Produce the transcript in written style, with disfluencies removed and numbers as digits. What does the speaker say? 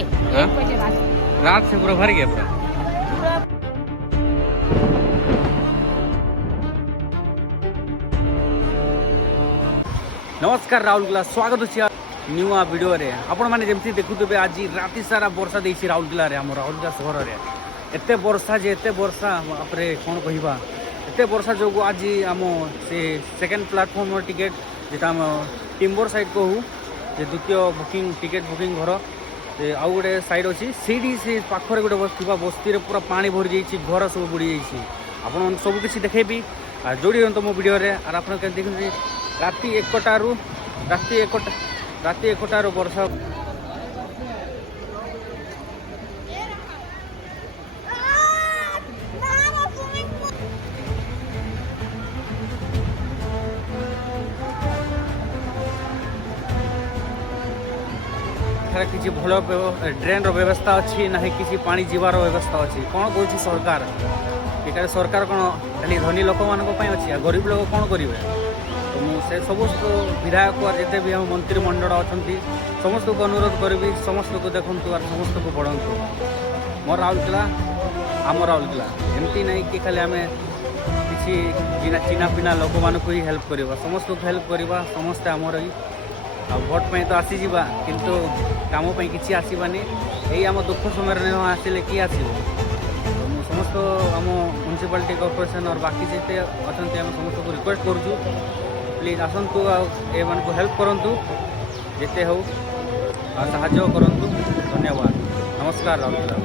हाँ? 1 बजे रात रात से पूरा भर गया पूरा। पूरा नमस्कार राउरकेला स्वागत अच्छे नुआ वीडियो रे आपण मैंने जमी देखुवे आज राति सारा वर्षा देसी राउरकेला आम राउरकेला सहर में एत वर्षा जे एत वर्षा आपरे कौन कहवा एत वर्षा जो आज आम से सेकेंड प्लाटफॉर्म टिकेट जेटा आम टिम्बर साइड कहूँ जे द्वितीय बुकिंग टिकेट बुकिंग घर आउ गोटे साइड अच्छी से पाखरे गोटे बस बस्ती पूरा पानी भरी जाइए घर सब बुड़ी जाइए आपन सब किसी देखेबी जोड़ी दिखाँ मो वीडियो रे आर आप देखते राति 1टारू राति 1टारू वर्षा किसी भल ड्रेन व्यवस्था अच्छी ना किसी पानी जीवार व्यवस्था अच्छी कौन कौन सरकार ये सरकार कौन खाली धनी लोक मान अच्छी गरीब लोग कौन करेंगे तो मुझे समस्त विधायक जिते भी हम मंत्रिमंडल अच्छा समस्त को अनुरोध करी समस्त को देखूँ और समस्त को पढ़ू मोर राउरकेला आम राउरकेला एमती नहीं कि खाली आम किसी चिना पिना लोक मान ही हेल्प करवा समस्त को हेल्प करवा समस्ते आमर ही भोट पे तो आसी जावा किंतु काम किसी आसवानी यही आम दुख समय आसिले किए आसो तो मुझे समस्त आम म्यूनिसिपालिटी कॉर्पोरेशन और बाकी जिते अच्छा आम समस्त को रिक्वेस्ट करुँ प्लीज आसतु ए मान को हेल्प करूँ जिते हो साहाय्य करूँ धन्यवाद नमस्कार राउरकेला।